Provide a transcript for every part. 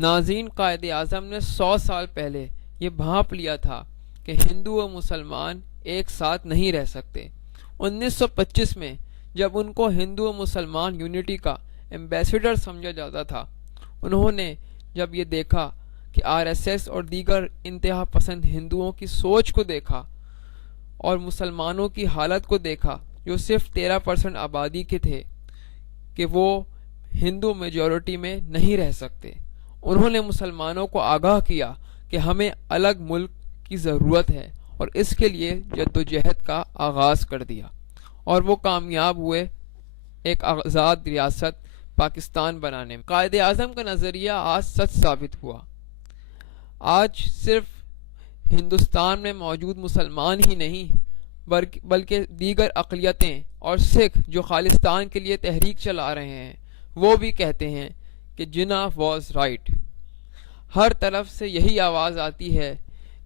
ناظرین، قائد اعظم نے 100 سال پہلے یہ بھانپ لیا تھا کہ ہندو و مسلمان ایک ساتھ نہیں رہ سکتے۔ 1925 میں جب ان کو ہندو و مسلمان یونٹی کا ایمبیسڈر سمجھا جاتا تھا، انہوں نے جب یہ دیکھا کہ RSS اور دیگر انتہا پسند ہندوؤں کی سوچ کو دیکھا اور مسلمانوں کی حالت کو دیکھا جو صرف 13% آبادی کے تھے، کہ وہ ہندو میجورٹی میں نہیں رہ سکتے، انہوں نے مسلمانوں کو آگاہ کیا کہ ہمیں الگ ملک کی ضرورت ہے اور اس کے لیے جدوجہد کا آغاز کر دیا، اور وہ کامیاب ہوئے ایک آزاد ریاست پاکستان بنانے میں۔ قائد اعظم کا نظریہ آج سچ ثابت ہوا۔ آج صرف ہندوستان میں موجود مسلمان ہی نہیں بلکہ دیگر اقلیتیں اور سکھ جو خالصتان کے لیے تحریک چلا رہے ہیں، وہ بھی کہتے ہیں کہ جناح واز رائٹ۔ ہر طرف سے یہی آواز آتی ہے،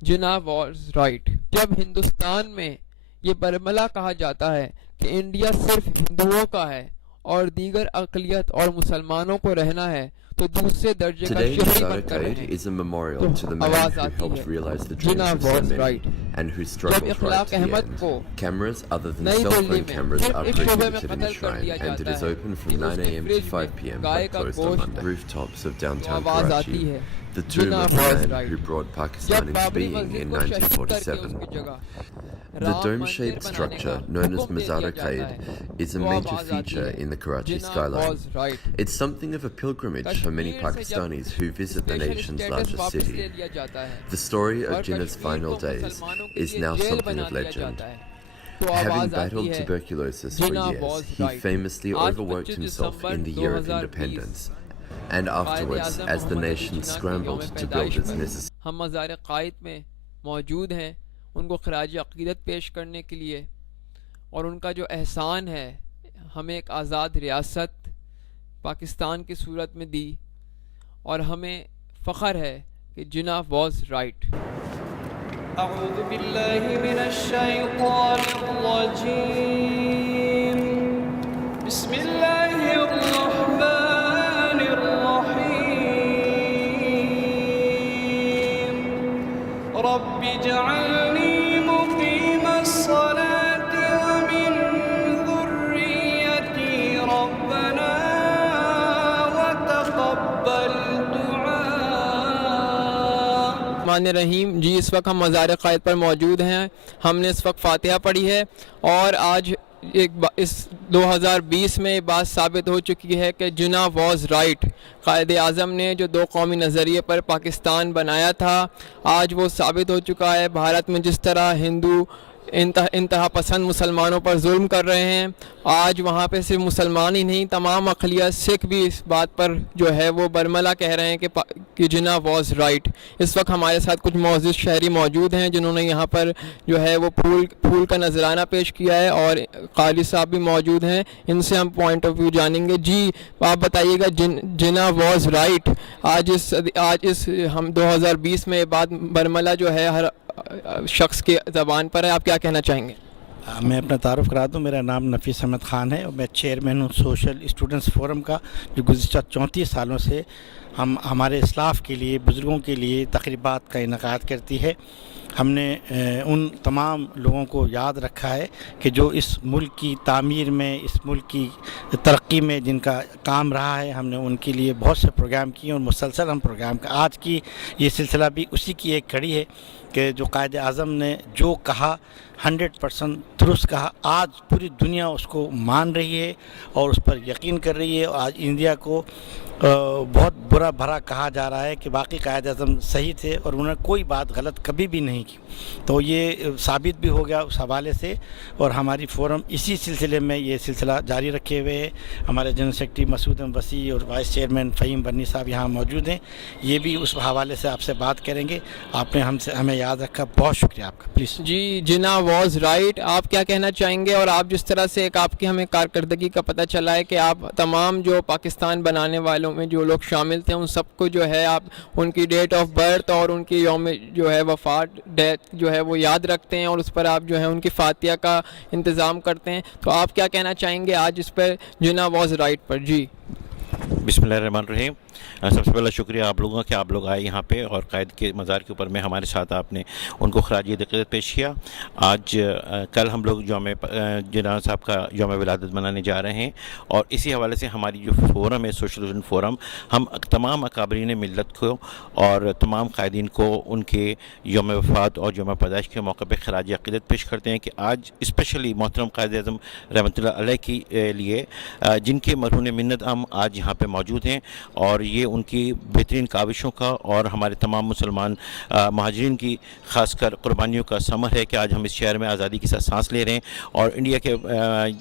جناح واز رائٹ۔ جب ہندوستان میں یہ برملا کہا جاتا ہے کہ انڈیا صرف ہندوؤں کا ہے اور دیگر اقلیت اور مسلمانوں کو رہنا ہے، تو دوسرے درجے کا Today, شہری Masada بن کر Qaid رہے is a memorial to the تو man آواز who آتی helped ہے، realize the dreams Jinnah of so was many right. and who جب struggled right اخلاق to the احمد end. کو Cameras other than نئی cell دلی phone میں cameras صرف are اس شعبے میں prohibited in قتل کر دیا Shrine and it جاتا is ہے open کہ from اس 9 کے a.m. to فریج 5 میں p.m. گائے but کا closed on گوشت Monday. Rooftops of تو downtown آواز آتی Karachi, ہے، the tomb Jinnah of the was man right. who brought جب Pakistan into Babri being Masjid in کو شہید کر کے اس 1947. کی جگہ The رام مندر dome-shaped بنانے کا structure known as حکم دے دیا Mazar-e جاتا Qaid ہے، is a تو major آواز آتی feature ہے، in the Karachi Jinnah skyline. Was right. It's something of a pilgrimage for many Kashmir سے جب Pakistanis who visit the special nation's status largest واپس لے city. لیا جاتا ہے The story اور of Jinnah's کشمیر final کو days مسلمانوں کے is لیے now جیل something بنا of دیا legend. جاتا ہے، تو Having آواز آتی battled ہے، tuberculosis for Jinnah years, was he right. famously آج overworked 25 himself December in the year of 2020 independence. And Quaid afterwards, Azam as the Muhammad Ali nation جناح کی scrambled یوم to build پیدائش its پر necessary ہم مزار قائد میں موجود ہیں ان کو خراج عقیدت پیش کرنے کے لیے، اور ان کا جو احسان ہے ہمیں ایک آزاد ریاست پاکستان کی صورت میں دی، اور ہمیں فخر ہے کہ جناح واز رائٹ۔ اعوذ باللہ من الشیطان الرجیم، بسم اللہ الرحمن الرحیم، رب اجعلنی مقیم الصلاة ومن ذریتی ربنا وتقبل الرحمن الرحیم۔ جی، اس وقت ہم مزار قائد پر موجود ہیں۔ ہم نے اس وقت فاتحہ پڑھی ہے، اور آج اس 2020 میں یہ بات ثابت ہو چکی ہے کہ جناح واز رائٹ۔ قائد اعظم نے جو دو قومی نظریے پر پاکستان بنایا تھا، آج وہ ثابت ہو چکا ہے۔ بھارت میں جس طرح ہندو انتہا پسند مسلمانوں پر ظلم کر رہے ہیں، آج وہاں پہ صرف مسلمان ہی نہیں، تمام اقلیت سکھ بھی اس بات پر جو ہے وہ برملا کہہ رہے ہیں کہ جناح واز رائٹ۔ اس وقت ہمارے ساتھ کچھ معزز شہری موجود ہیں جنہوں نے یہاں پر جو ہے وہ پھول کا نذرانہ پیش کیا ہے، اور قاری صاحب بھی موجود ہیں، ان سے ہم پوائنٹ آف ویو جانیں گے۔ جی، آپ بتائیے گا، جناح واز رائٹ، آج اس ہم 2020 میں یہ بات برملا جو ہے ہر شخص کی زبان پر ہے، آپ کیا کہنا چاہیں گے؟ میں اپنا تعارف کرا دوں، میرا نام نفیس احمد خان ہے اور میں چیئرمین ہوں سوشل اسٹوڈنٹس فورم کا، جو گزشتہ 34 سالوں سے ہم ہمارے اسلاف کے لیے، بزرگوں کے لیے تقریبات کا انعقاد کرتی ہے۔ ہم نے ان تمام لوگوں کو یاد رکھا ہے کہ جو اس ملک کی تعمیر میں، اس ملک کی ترقی میں جن کا کام رہا ہے، ہم نے ان کے لیے بہت سے پروگرام کیے، اور مسلسل ہم پروگرام کا آج کی یہ سلسلہ بھی اسی کی ایک کڑی ہے کہ جو قائد اعظم نے جو کہا 100% درست کہا۔ آج پوری دنیا اس کو مان رہی ہے اور اس پر یقین کر رہی ہے، اور آج انڈیا کو بہت برا بھرا کہا جا رہا ہے کہ باقی قائد اعظم صحیح تھے اور انہوں نے کوئی بات غلط کبھی بھی نہیں کی۔ تو یہ ثابت بھی ہو گیا اس حوالے سے، اور ہماری فورم اسی سلسلے میں یہ سلسلہ جاری رکھے ہوئے ہے۔ ہمارے جنرل سیکرٹری مسعود وسیع اور وائس چیئرمین فہیم بنی صاحب یہاں موجود ہیں، یہ بھی اس حوالے سے آپ سے بات کریں گے۔ آپ نے ہمیں یاد رکھا، بہت شکریہ آپ کا، پلیز۔ جی، جناح واز رائٹ، آپ کیا کہنا چاہیں گے؟ اور آپ جس طرح سے ایک آپ کی ہمیں کارکردگی کا پتہ چلا ہے کہ آپ تمام جو پاکستان بنانے والوں میں جو لوگ شامل تھے ان سب کو جو ہے آپ ان کی ڈیٹ آف برتھ اور ان کی یوم جو ہے وفات ڈیتھ جو ہے وہ یاد رکھتے ہیں، اور اس پر آپ جو ہے ان کی فاتحہ کا انتظام کرتے ہیں، تو آپ کیا کہنا چاہیں گے آج اس پر جناح واز رائٹ پر؟ جی बिस्मिल्लाहिर्रहमानिर्रहीम। सबसे पहला शुक्रिया आप लोगों का कि आप लोग आए यहाँ पे और कायद के मज़ार के ऊपर में हमारे साथ आपने उनको खराज अक़ीदत पेश किया। आज कल हम लोग जिना साहब का यौम विलादत मनाने जा रहे हैं और इसी हवाले से हमारी जो फ़ोरम है सोशल स्टूडेंट फ़ोरम, हम तमाम अकाबरीन मिल्लत को और तमाम कायदीन को उनके यौम वफ़ात और यौम पैदाइश के मौके पर खराज अक़ीदत पेश करते हैं कि आज स्पेशली मोहतरम कायद-ए-आज़म रहमतुल्लाह अलैह के लिए जिनके मरहून मिन्नत हम आज यहाँ पे मौजूद हैं और ये उनकी बेहतरीन काविशों का और हमारे तमाम मुसलमान महाजरीन की खासकर कुर्बानियों का समर है कि आज हम इस शहर में आज़ादी के साथ सांस ले रहे हैं। और इंडिया के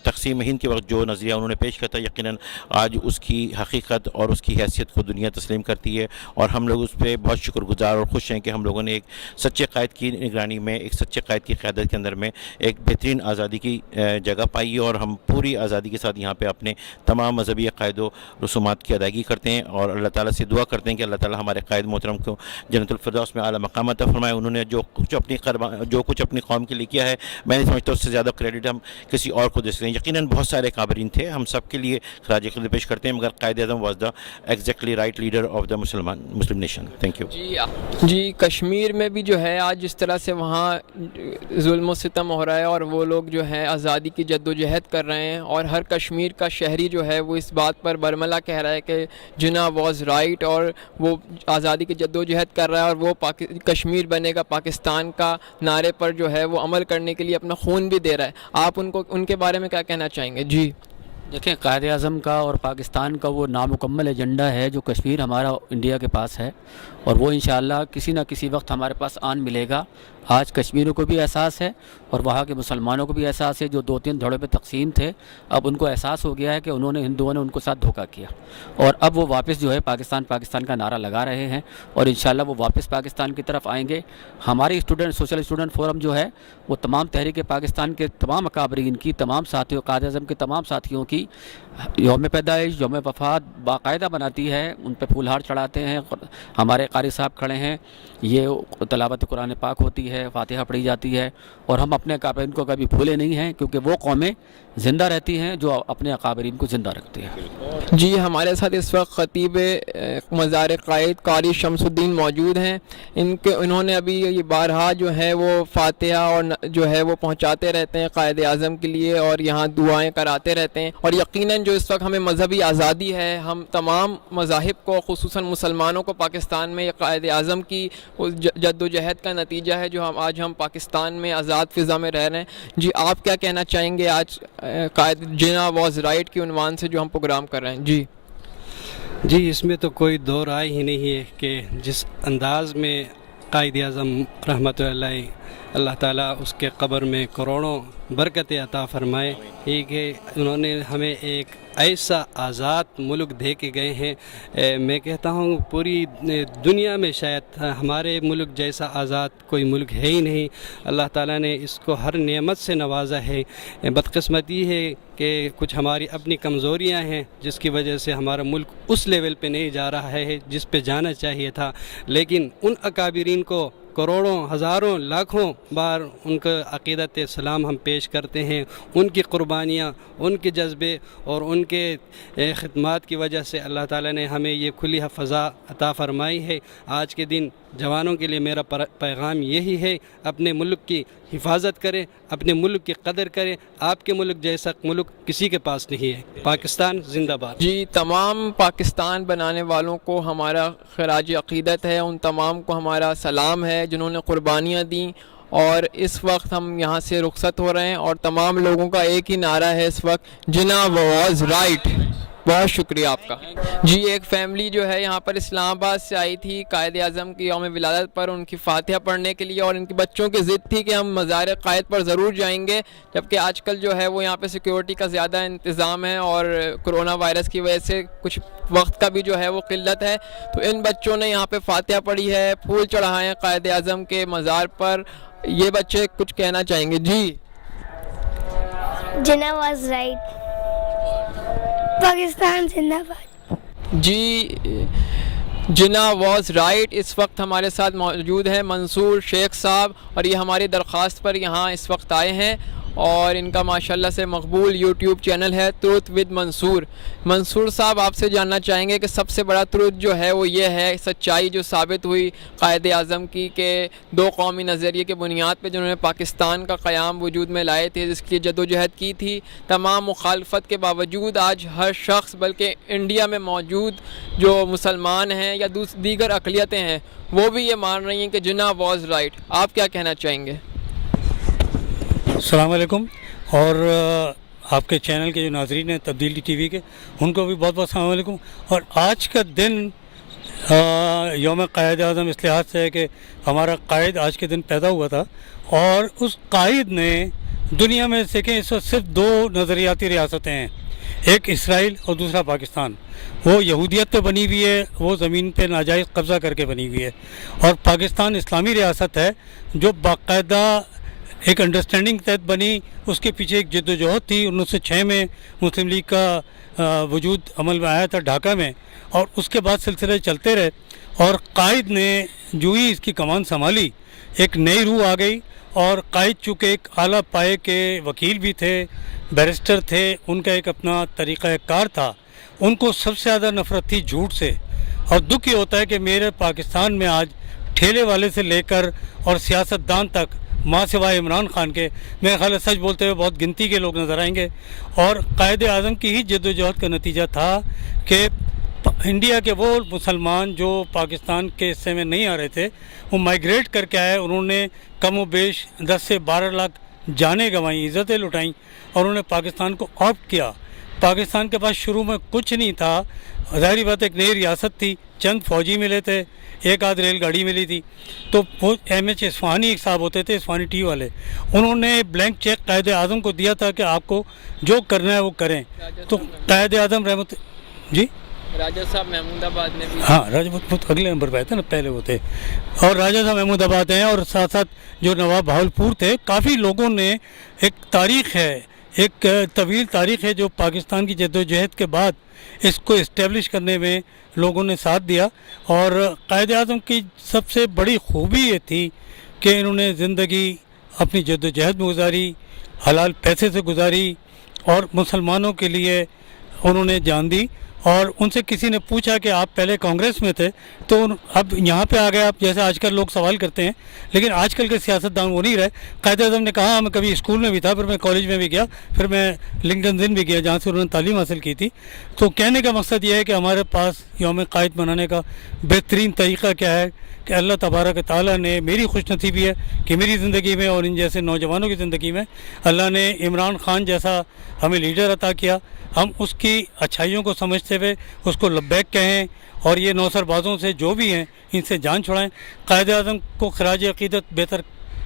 तक़सीम हिंद के वक्त जो नज़रिया उन्होंने पेश किया था, यकीनन आज उसकी हकीकत और उसकी हैसियत को दुनिया तस्लीम करती है और हम लोग उस पर बहुत शुक्रगुजार और खुश हैं कि हम लोगों ने एक सच्चे कायद की निगरानी में, एक सच्चे कायद की क़यादत के अंदर में एक बेहतरीन आज़ादी की जगह पाई है और हम पूरी आज़ादी के साथ यहाँ पर अपने तमाम मजहबी अक़ायद व रसूमात की अदायगी करते हैं और अल्लाह ताला से दुआ करते हैं कि अल्लाह ताला हमारे कायद मोहतरम को जन्नतुल फिरदौस में आला मकाम अता फरमाए। उन्होंने जो कुछ अपनी कौम के लिए किया है, मैं नहीं समझता उससे ज़्यादा क्रेडिट हम किसी और को दे सकते हैं। यकीनन बहुत सारे काबरीन थे, हम सब के लिए खराज अक़ीदत पेश करते हैं, मगर Quaid-e-Azam was the exactly right leader of the Muslim nation. Thank you. जी, कश्मीर में भी जो है आज जिस तरह से वहाँ जुल्म सितम हो रहा है और वो लोग जो है आज़ादी की जद्दोजहद कर रहे हैं और हर कश्मीर का शहरी जो है वो इस बात पर बरमला कह रहा है कि जिना वाज राइट और वो आज़ादी की जद्दोजहद कर रहा है और वो कश्मीर बनेगा पाकिस्तान का नारे पर जो है वो अमल करने के लिए अपना खून भी दे रहा है। आप उनके बारे में क्या कहना चाहेंगे? जी देखें, कायद-ए-आज़म का और पाकिस्तान का वो नामुकम्मल एजेंडा है जो कश्मीर हमारा इंडिया के पास है और वो इंशाअल्लाह किसी न किसी वक्त हमारे पास आन मिलेगा। आज कश्मीरियों को भी एहसास है और वहाँ के मुसलमानों को भी एहसास है जो 2-3 धड़ों पे तकसीम थे। अब उनको एहसास हो गया है कि हिंदुओं ने उनको साथ धोखा किया और अब वो वापस जो है पाकिस्तान का नारा लगा रहे हैं और इंशाअल्लाह वो वापस पाकिस्तान की तरफ आएंगे। हमारी सोशल स्टूडेंट फोरम जो है वो तमाम तहरीक पाकिस्तान के तमाम अकाबरीन की, तमाम साथियों, कायद-ए-आज़म के तमाम साथियों की यौम पैदाइश, यौम वफ़ात बाकायदा बनाती है, उन पर फूलहार चढ़ाते हैं। हमारे कारी साहब खड़े हैं, ये तलावत कुरान पाक होती है, फातिहा पढ़ी जाती है और हम अपने अकाबरीन को कभी भूले नहीं हैं क्योंकि वो कौमें ज़िंदा रहती हैं जो अपने अकाबरीन को ज़िंदा रखती हैं। जी, हमारे साथ इस वक्त ख़तीब मज़ार क़ायद कारी शमसुद्दीन मौजूद हैं। इन्होंने अभी ये बारहा जो है वो फातिहा और जो है वो पहुँचाते रहते हैं कायद-ए-आज़म के लिए और यहाँ दुआएँ कराते रहते हैं और यकीनन जो इस वक्त हमें मजहबी आज़ादी है, हम तमाम मज़ाहिब को ख़ुसूसन मुसलमानों को पाकिस्तान में कायद-ए-आज़म की जद्दोजहद का नतीजा है जो आज हम पाकिस्तान में आज़ाद फ़िज़ा में रह रहे हैं। जी, आप क्या कहना चाहेंगे आज कायद जिना वाज राइट के उन्वान से जो हम प्रोग्राम कर रहे हैं? जी, इसमें तो कोई दो राय ही नहीं है कि जिस अंदाज़ में कायद-ए-आज़म रहमतुल्लाह अलैह अल्लाह ताला उसके कब्र में करोड़ों बरकत अता फरमाए, एक है उन्होंने हमें एक ऐसा आज़ाद मुल्क दे के गए हैं। मैं कहता हूँ पूरी दुनिया में शायद हमारे मुल्क जैसा आज़ाद कोई मुल्क है ही नहीं। अल्लाह ताला ने इसको हर नेमत से नवाजा है। बदकिस्मती है कि कुछ हमारी अपनी कमज़ोरियाँ हैं जिसकी वजह से हमारा मुल्क उस लेवल पे नहीं जा रहा है जिस पे जाना चाहिए था। लेकिन उन अकाबरीन को करोड़ों, हज़ारों, लाखों बार उनका अक़ीदत सलाम हम पेश करते हैं। उनकी क़ुरबानियाँ, उनके जज्बे और उनके ख़िदमात की वजह से अल्लाह ताला ने हमें ये खुली फ़ज़ा अता फ़रमाई है। आज के दिन जवानों के लिए मेरा पैगाम यही है, अपने मुल्क की हिफाजत करें, अपने मुल्क की कदर करें। आपके मुल्क जैसा मुल्क किसी के पास नहीं है। पाकिस्तान जिंदाबाद। जी, तमाम पाकिस्तान बनाने वालों को हमारा खराज अक़ीदत है, उन तमाम को हमारा सलाम है जिन्होंने क़ुरबानियाँ दी और इस वक्त हम यहाँ से रुखसत हो रहे हैं और तमाम लोगों का एक ही नारा है इस वक्त, जिना वाज राइट। बहुत शुक्रिया आपका। जी, एक फ़ैमिली जो है यहाँ पर इस्लामाबाद से आई थी कायद-ए-आज़म की यौम विलादत पर उनकी फातिहा पढ़ने के लिए और इनके बच्चों की ज़िद थी कि हम मज़ार क़ायद पर ज़रूर जाएंगे, जबकि आजकल जो है वो यहाँ पे सिक्योरिटी का ज़्यादा इंतज़ाम है और कोरोना वायरस की वजह से कुछ वक्त का भी जो है वो किल्लत है। तो इन बच्चों ने यहाँ पे फातिहा पढ़ी है, फूल चढ़ाए हैं कायद-ए-आज़म के मज़ार पर। ये बच्चे कुछ कहना चाहेंगे? जी, जिना वाज राइट, पाकिस्तान जिंदाबाद। जी, जिना वाज राइट इस वक्त हमारे साथ मौजूद हैं मंसूर शेख साहब और ये हमारी दरख्वास्त पर यहाँ इस वक्त आए हैं اور ان کا ماشاءاللہ سے مقبول یوٹیوب چینل ہے ٹروتھ ود منصور. منصور صاحب آپ سے جاننا چاہیں گے کہ سب سے بڑا ٹروتھ جو ہے وہ یہ ہے, سچائی جو ثابت ہوئی قائد اعظم کی کہ دو قومی نظریے کے بنیاد پہ جنہوں نے پاکستان کا قیام وجود میں لائے تھے, جس کی جدوجہد کی تھی, تمام مخالفت کے باوجود آج ہر شخص بلکہ انڈیا میں موجود جو مسلمان ہیں یا دیگر اقلیتیں ہیں وہ بھی یہ مان رہی ہیں کہ جناح واز رائٹ. آپ کیا کہنا چاہیں گے؟ السلام علیکم. اور آپ کے چینل کے جو ناظرین ہیں تبدیلی ٹی وی کے, ان کو بھی بہت بہت السلام علیکم. اور آج کا دن یوم قائد اعظم اس لحاظ سے ہے کہ ہمارا قائد آج کے دن پیدا ہوا تھا, اور اس قائد نے دنیا میں دیکھیں اس وقت صرف دو نظریاتی ریاستیں ہیں, ایک اسرائیل اور دوسرا پاکستان. وہ یہودیت پہ بنی ہوئی ہے, وہ زمین پہ ناجائز قبضہ کر کے بنی ہوئی ہے, اور پاکستان اسلامی ریاست ہے جو باقاعدہ ایک انڈرسٹینڈنگ تحت بنی. اس کے پیچھے ایک جد و جہد تھی. 1906 میں مسلم لیگ کا وجود عمل میں آیا تھا ڈھاکہ میں, اور اس کے بعد سلسلے چلتے رہے. اور قائد نے جو ہی اس کی کمان سنبھالی ایک نئی روح آ گئی, اور قائد چونکہ ایک اعلیٰ پائے کے وکیل بھی تھے, بیرسٹر تھے, ان کا ایک اپنا طریقہ کار تھا. ان کو سب سے زیادہ نفرت تھی جھوٹ سے. اور دکھ یہ ہوتا ہے کہ میرے پاکستان میں آج ٹھیلے والے سے لے کر اور سیاستدان تک ماں سوائے عمران خان کے میرے خیال ہے سچ بولتے ہوئے بہت گنتی کے لوگ نظر آئیں گے. اور قائد اعظم کی ہی جد و جہد کا نتیجہ تھا کہ انڈیا کے وہ مسلمان جو پاکستان کے حصے میں نہیں آ رہے تھے وہ مائیگریٹ کر کے آئے. انہوں نے کم و بیش 10 سے 12 لاکھ جانیں گنوائیں, عزتیں لٹائیں, اور انہوں نے پاکستان کو آپٹ کیا. پاکستان کے پاس شروع میں کچھ نہیں تھا, ظاہری بات ایک نئی ریاست تھی, چند فوجی ملے تھے, ایک آدھ ریل گاڑی ملی تھی. تو وہ ایم ایچ اصفہانی ایک صاحب ہوتے تھے, اصفہانی ٹی والے, انہوں نے بلینک چیک قائد اعظم کو دیا تھا کہ آپ کو جو کرنا ہے وہ کریں. تو قائد اعظم رحمت جی راجہ صاحب محمود آباد میں بھی, ہاں راجہ بہت اگلے نمبر پہ آئے تھے نا, پہلے وہ تھے. اور راجہ صاحب محمود آباد ہیں, اور ساتھ ساتھ جو نواب بہاولپور تھے. کافی لوگوں نے ایک تاریخ ہے, ایک طویل تاریخ ہے جو پاکستان کی جد و جہد کے بعد اس کو اسٹیبلش کرنے میں لوگوں نے ساتھ دیا. اور قائد اعظم کی سب سے بڑی خوبی یہ تھی کہ انہوں نے زندگی اپنی جد و جہد میں گزاری, حلال پیسے سے گزاری, اور مسلمانوں کے لیے انہوں نے جان دی. اور ان سے کسی نے پوچھا کہ آپ پہلے کانگریس میں تھے تو اب یہاں پہ آ گئے آپ, جیسے آج کل لوگ سوال کرتے ہیں, لیکن آج کل کے سیاستدان وہ نہیں رہے. قائد اعظم نے کہا میں کبھی اسکول میں بھی تھا, پھر میں کالج میں بھی گیا, پھر میں لنکن ضمن بھی گیا جہاں سے انہوں نے تعلیم حاصل کی تھی. تو کہنے کا مقصد یہ ہے کہ ہمارے پاس یوم قائد منانے کا بہترین طریقہ کیا ہے کہ اللہ تبارک و تعالیٰ نے میری خوش نصیبی ہے کہ میری زندگی میں اور ان جیسے نوجوانوں کی زندگی میں اللہ نے عمران خان جیسا ہمیں لیڈر عطا کیا. ہم اس کی اچھائیوں کو سمجھتے ہوئے اس کو لبیک کہیں, اور یہ نوسر بازوں سے جو بھی ہیں ان سے جان چھڑائیں. قائد اعظم کو خراج عقیدت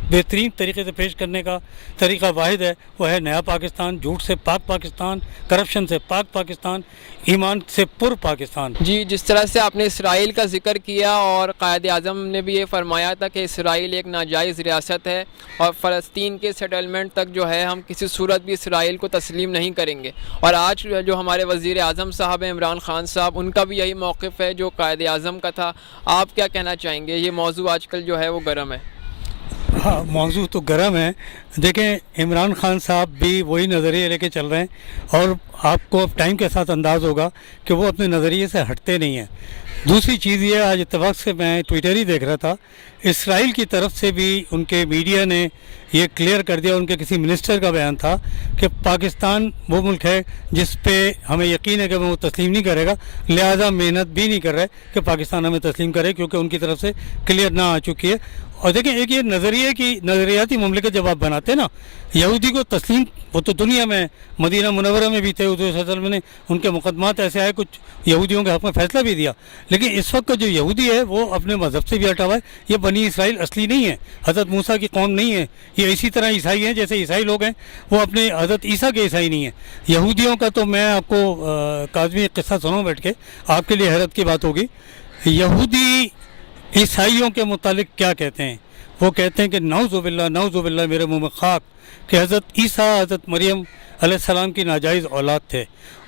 بہترین طریقے سے پیش کرنے کا طریقہ واحد ہے, وہ ہے نیا پاکستان, جھوٹ سے پاک پاکستان, کرپشن سے پاک پاکستان, ایمان سے پر پاکستان. جی جس طرح سے آپ نے اسرائیل کا ذکر کیا, اور قائد اعظم نے بھی یہ فرمایا تھا کہ اسرائیل ایک ناجائز ریاست ہے اور فلسطین کے سیٹلمنٹ تک جو ہے ہم کسی صورت بھی اسرائیل کو تسلیم نہیں کریں گے. اور آج جو ہمارے وزیر اعظم صاحب ہیں عمران خان صاحب, ان کا بھی یہی موقف ہے جو قائد اعظم کا تھا. آپ کیا کہنا چاہیں گے؟ یہ موضوع آج کل جو ہے وہ گرم ہے. ہاں موضوع تو گرم ہے. دیکھیں عمران خان صاحب بھی وہی نظریے لے کے چل رہے ہیں, اور آپ کو اب ٹائم کے ساتھ انداز ہوگا کہ وہ اپنے نظریے سے ہٹتے نہیں ہیں. دوسری چیز یہ, آج اتفاق سے میں ٹویٹر ہی دیکھ رہا تھا, اسرائیل کی طرف سے بھی ان کے میڈیا نے یہ کلیئر کر دیا, ان کے کسی منسٹر کا بیان تھا کہ پاکستان وہ ملک ہے جس پہ ہمیں یقین ہے کہ وہ تسلیم نہیں کرے گا, لہذا محنت بھی نہیں کر رہے کہ پاکستان ہمیں تسلیم کرے, کیونکہ ان کی طرف سے کلیئر نہ آ چکی ہے. اور دیکھیں ایک یہ نظریے کی نظریاتی مملکت جب آپ بناتے ہیں نا, یہودی کو تسلیم, وہ تو دنیا میں مدینہ منورہ میں بھی تھے, حضور صلی اللہ علیہ وسلم نے ان کے مقدمات ایسے آئے, کچھ یہودیوں کے حق میں فیصلہ بھی دیا. لیکن اس وقت کا جو یہودی ہے وہ اپنے مذہب سے بھی ہٹا ہوا ہے. یہ بنی اسرائیل اصلی نہیں ہے, حضرت موسیٰ کی قوم نہیں ہے. یہ اسی طرح عیسائی ہیں جیسے عیسائی لوگ ہیں, وہ اپنے حضرت عیسیٰ کے عیسائی نہیں ہیں. یہودیوں کا تو میں آپ کو کاظمی ایک قصہ سناؤں بیٹھ کے, آپ کے لیے حیرت کی بات ہوگی. یہودی عیسائیوں کے متعلق کیا کہتے ہیں؟ وہ کہتے ہیں کہ نعوذ باللہ میرے منہ میں خاک کہ حضرت عیسیٰ حضرت مریم علیہ السلام کی ناجائز اولاد تھے,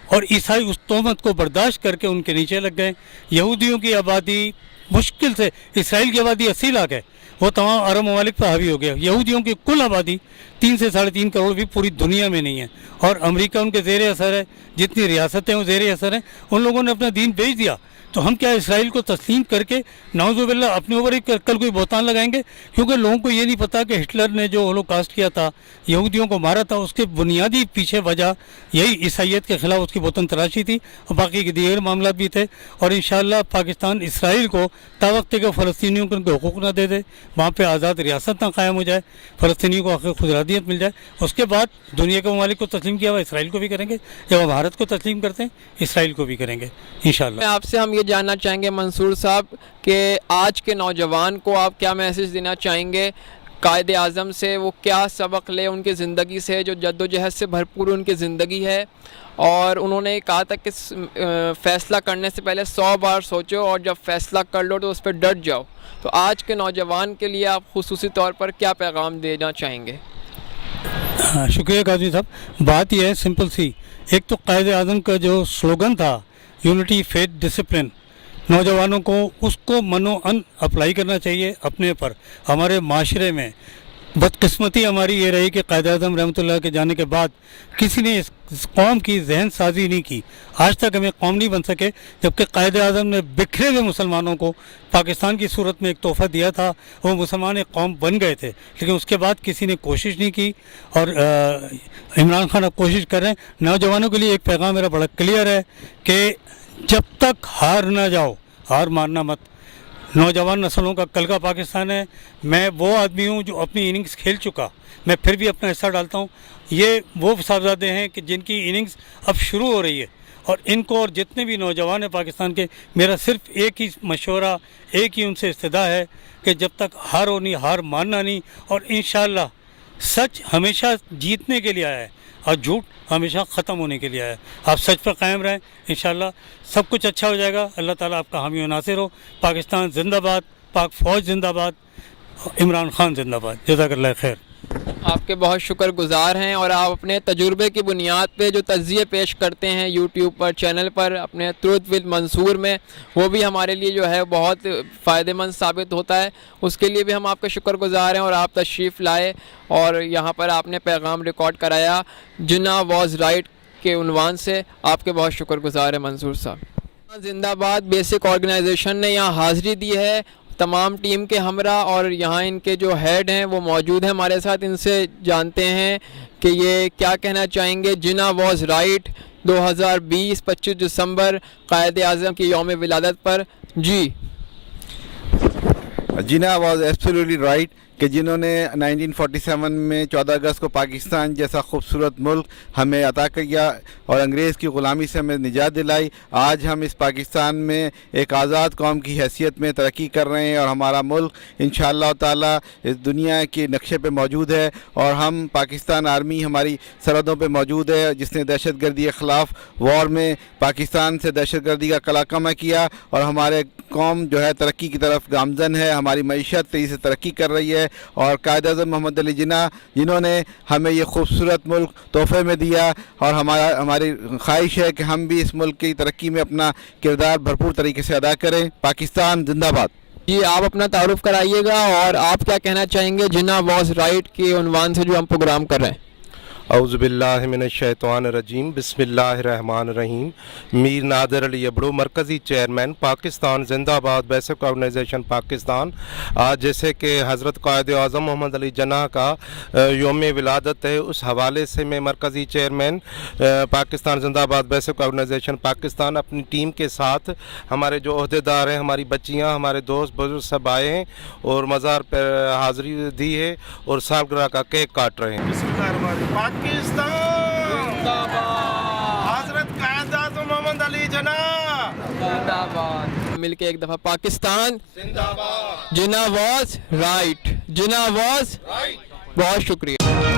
اور عیسائی اس تہمت کو برداشت کر کے ان کے نیچے لگ گئے. یہودیوں کی آبادی मुश्किल से इसराइल की आबादी 80 लाख है, वो तमाम अरब ममालिक पर हावी हो गया। यहूदियों की कुल आबादी 3 से 3.5 करोड़ भी पूरी दुनिया में नहीं है, और अमेरिका उनके ज़ेर असर है, जितनी रियासतें वो ज़ेर असर हैं, उन लोगों ने अपना दीन बेच दिया। तो हम क्या इसराइल को तस्लीम करके नाउज़ुबिल्लाह अपने ऊपर ही कल कोई बोतान लगाएंगे? क्योंकि लोगों को ये नहीं पता कि हिटलर ने जो होलोकॉस्ट किया था, यहूदियों को मारा था, उसके बुनियादी पीछे वजह यही ईसाइयत के ख़िलाफ़ उसकी बोतन तराशी थी, और बाकी के दीगर मामला भी थे। और इंशाअल्लाह पाकिस्तान इसराइल को तावक्त के फ़लस्तीनियों को उनके हुकूक ना दे दे, वहाँ पर आज़ाद रियासत ना कायम हो जाए, फ़लस्तीनियों को आखिर खुदरादियत मिल जाए, उसके बाद दुनिया के ममालिक को तस्लीम किया हुआ इसराइल को भी करेंगे। जब हम भारत को तस्लीम करते हैं, इसराइल को भी करेंगे इंशाअल्लाह। आपसे हम ये जानना चाहेंगे मंसूर साहब कि आज के नौजवान को आप क्या मैसेज देना चाहेंगे? कायदे आज़म से वो क्या सबक ले उनकी ज़िंदगी से, जो जद्दोजहद से भरपूर उनकी ज़िंदगी है, और उन्होंने कहा था कि फ़ैसला करने से पहले 100 बार सोचो, और जब फ़ैसला कर लो तो उस पर डट जाओ। तो आज के नौजवान के लिए आप खुसूसी तौर पर क्या पैगाम देना चाहेंगे? शुक्रिया काजी साहब। बात यह है सिंपल सी, एक तो कायदे आज़म का जो स्लोगन था यूनिटी, फेथ, डिसिप्लिन, नौजवानों को उसको मनो अन अप्लाई करना चाहिए अपने पर। हमारे माशरे में बदकिस्मती हमारी ये रही कि कायदे आज़म रहमतुल्लाह के जाने के बाद किसी ने इस कौम की जहन साजी नहीं की। आज तक हमें कौम नहीं बन सके, जबकि कायदे आज़म ने बिखरे हुए मुसलमानों को पाकिस्तान की सूरत में एक तोहफ़ा दिया था, वो मुसलमान एक कौम बन गए थे, लेकिन उसके बाद किसी ने कोशिश नहीं की। और इमरान खान अब कोशिश कर रहे हैं। नौजवानों के लिए एक पैगाम मेरा बड़ा क्लियर है कि जब तक हार ना जाओ, हार मानना मत। नौजवान नस्लों का कल का पाकिस्तान है। मैं वो आदमी हूँ जो अपनी इनिंग्स खेल चुका, मैं फिर भी अपना हिस्सा डालता हूँ। ये वो साहबजादे हैं कि जिनकी इनिंग्स अब शुरू हो रही है, और इनको और जितने भी नौजवान हैं पाकिस्तान के, मेरा सिर्फ एक ही मशवरा, एक ही उनसे इस्तदा है कि जब तक हारो नहीं, हार मानना नहीं, और इंशाअल्लाह सच हमेशा जीतने के लिए आया है और झूठ हमेशा ख़त्म होने के लिए आया है। आप सच पर कायम रहें, इंशाअल्लाह सब कुछ अच्छा हो जाएगा। अल्लाह ताला आपका हामी व नासिर हो। पाकिस्तान जिंदाबाद, पाक फ़ौज जिंदाबाद, इमरान खान जिंदाबाद। जज़ाकल्लाह खैर। आपके बहुत शुक्रगुजार हैं, और आप अपने तजुर्बे की बुनियाद पे जो तज़्ज़िये पेश करते हैं यूट्यूब पर, चैनल पर, अपने ट्रुथ विद मंसूर में, वो भी हमारे लिए जो है बहुत फ़ायदेमंद साबित होता है। उसके लिए भी हम आपके शुक्रगुजार हैं, और आप तशरीफ़ लाए और यहाँ पर आपने पैगाम रिकॉर्ड कराया जिन्ना वॉज राइट के उन्वान से। आपके बहुत शुक्रगुजार है मंसूर साहब। जिंदाबाद बेसिक ऑर्गेनाइजेशन ने यहाँ हाज़िरी दी है, तमाम टीम के हमरा, और यहाँ इनके जो हेड हैं वो मौजूद हैं हमारे साथ। इनसे जानते हैं कि ये क्या कहना चाहेंगे जिन्ना वॉज राइट 2020 25 दिसंबर कायदे आज़म की यौम विलादत पर। जी, जिन्ना वॉज एब्सोल्युटली राइट कि जिन्होंने 1947 में 14 अगस्त को पाकिस्तान जैसा खूबसूरत मुल्क हमें अता किया और अंग्रेज़ की ग़ुलामी से हमें निजात दिलाई। आज हम इस पाकिस्तान में एक आज़ाद कौम की हैसियत में तरक्की कर रहे हैं, और हमारा मुल्क इंशाअल्लाह ताला इस दुनिया के नक्शे पे मौजूद है। और हम पाकिस्तान आर्मी हमारी सरहदों पे मौजूद है, जिसने दहशतगर्दी के ख़िलाफ़ वॉर में पाकिस्तान से दहशतगर्दी का कलाकमा किया, और हमारे कौम जो है तरक्की की तरफ गामजन है। हमारी मईशत तेज़ी से तरक्की कर रही है, और कायद-ए-आज़म मोहम्मद अली जिन्ना जिन्होंने हमें ये खूबसूरत मुल्क तोहफ़े में दिया, और हमारी ख्वाहिश है कि हम भी इस मुल्क की तरक्की में अपना किरदार भरपूर तरीके से अदा करें। पाकिस्तान जिंदाबाद। जी, आप अपना तारुफ कराइएगा, और आप क्या कहना चाहेंगे जिन्ना वॉज राइट के उन्वान से जो हम प्रोग्राम कर रहे हैं? औज़ुबिल्लाहि मिनश्शैतानिर्रजीम, बिस्मिल्लाहिर्रहमानिर्रहीम। मीर नादिर अली अबड़ो, मरकज़ी चेयरमैन पाकिस्तान जिंदाबाद बेसिक ऑर्गेनाइजेशन पाकिस्तान। आज जैसे कि हज़रत कायद आज़म मोहम्मद अली जिन्ना का यौम विलादत है, उस हवाले से मैं मरकज़ी चेयरमैन पाकिस्तान जिंदाबाद बेसिक ऑर्गेनाइजेशन पाकिस्तान अपनी टीम के साथ, हमारे जो अहदेदार हैं, हमारी बच्चियाँ, हमारे दोस्त बुजुर्ग सब आए हैं और मज़ार पर हाज़िरी दी है और सालगिरह का केक काट रहे हैं। पाकिस्तान जिंदाबाद, हज़रत कायद आज़म मोहम्मद अली जिन्ना जिंदाबाद। मिलके एक दफ़ा पाकिस्तान जिंदाबाद, Jinnah was right, Jinnah was right. बहुत शुक्रिया।